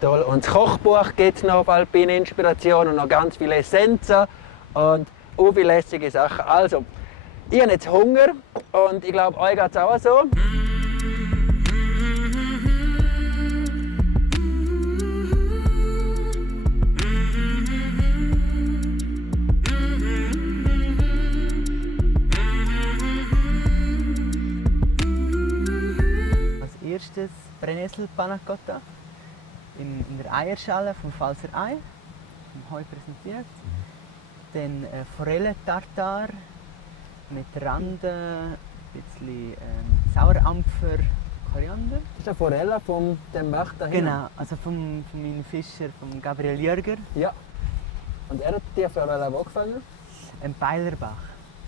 Toll. Und das Kochbuch gibt es noch auf Alpine Inspiration und noch ganz viele Essenzen und viele lässige Sachen. Also, ich habe jetzt Hunger und ich glaube, euch geht es auch so. Als erstes Brennnessel Panna Cotta in der Eierschale vom Pfalzer Ei, vom Heu präsentiert. Dann Forelle Tartar mit Randen, ein bisschen Sauerampfer, Koriander. Das ist eine Forelle von dem Bach da hinten. Genau, also von meinem Fischer, von Gabriel Jörger. Ja. Und er hat die Forelle wo gefangen? Ein Beilerbach.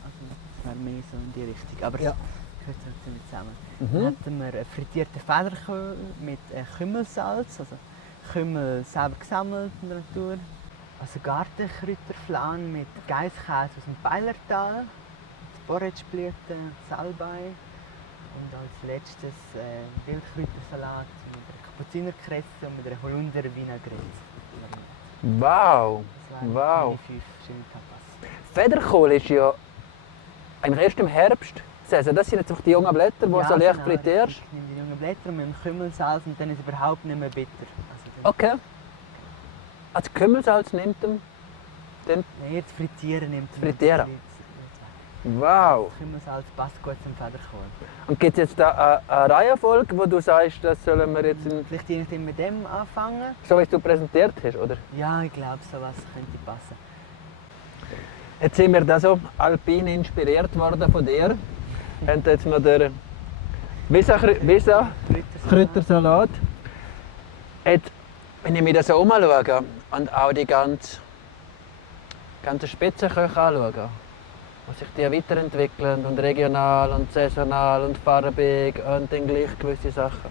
Also das wäre mehr so in die Richtung. Aber Ja. gehört halt ziemlich zusammen. Mhm. Dann hatten wir frittierten Federkohl mit Kümmelsalz, also Kümmel selber gesammelt in der Natur. Also Gartenkräuterflan mit Geisskäse aus dem Beilertal, Porridgeblüten, Salbei und als letztes Wildkräutersalat mit einer Kapuzinerkresse und mit einer Holunder-Vinaigrette. Wow. Das waren Wow. meine 5 schöne Tapas. Federkohl ist ja eigentlich erst im Herbst. Also das sind jetzt auch die jungen Blätter, die so leicht frittierst. Ich nehme die jungen Blätter mit dem Kümmelsalz und dann ist es überhaupt nicht mehr bitter. Also Okay. Als Kümmelsalz nimmt man den. Nein, jetzt frittieren nimmt es. Frittieren. Wow. Kümmelsalz passt gut zum Federkohl. Und gibt es jetzt da eine Reihenfolge, wo du sagst, das sollen wir jetzt Vielleicht je nachdem mit dem anfangen? so wie du präsentiert hast, oder? Ja, ich glaube, sowas könnte passen. Jetzt sind wir da so alpin inspiriert worden von dir. Wir haben jetzt noch den Kräutersalat. Jetzt, wenn ich mir das so umschaue und auch die ganzen Spitzenköche anschaue, wo sich die weiterentwickeln und regional und saisonal und farbig und dann gleich gewisse Sachen.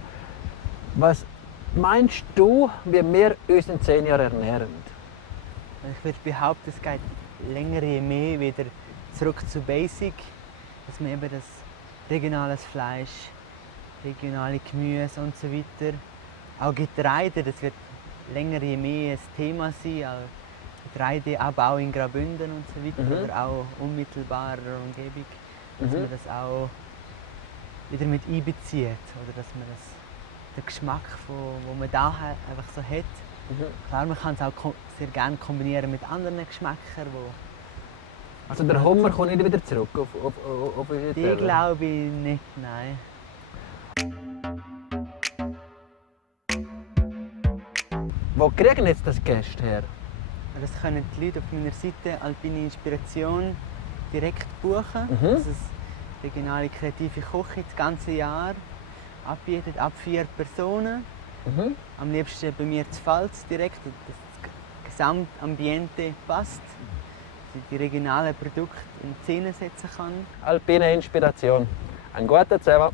Was meinst du, wie wir uns in 10 Jahren ernähren? Ich würde behaupten, es geht länger je mehr wieder zurück zu Basic. Dass man eben das regionales Fleisch, regionale Gemüse und so weiter, auch Getreide, das wird länger je mehr ein Thema sein. Auch Getreideabbau in Graubünden und so weiter, oder auch unmittelbarer Umgebung, dass man das auch wieder mit einbezieht, oder dass man den Geschmack, den man da einfach so hat. Klar, man kann es auch sehr gerne kombinieren mit anderen Geschmäckern. Also der Hummer kommt nicht wieder zurück auf unsere Die Teller? glaube ich nicht, nein. Wo kriegen jetzt das Gäste her? Das können die Leute auf meiner Seite Alpine Inspiration direkt buchen. Das ist regionale kreative Küche das ganze Jahr anbietet, ab 4 Personen. Am liebsten bei mir zu Pfalz direkt, das Gesamtambiente passt, dass ich die regionalen Produkte in Szene setzen kann. Alpine Inspiration. Ein guter Zusammenhang.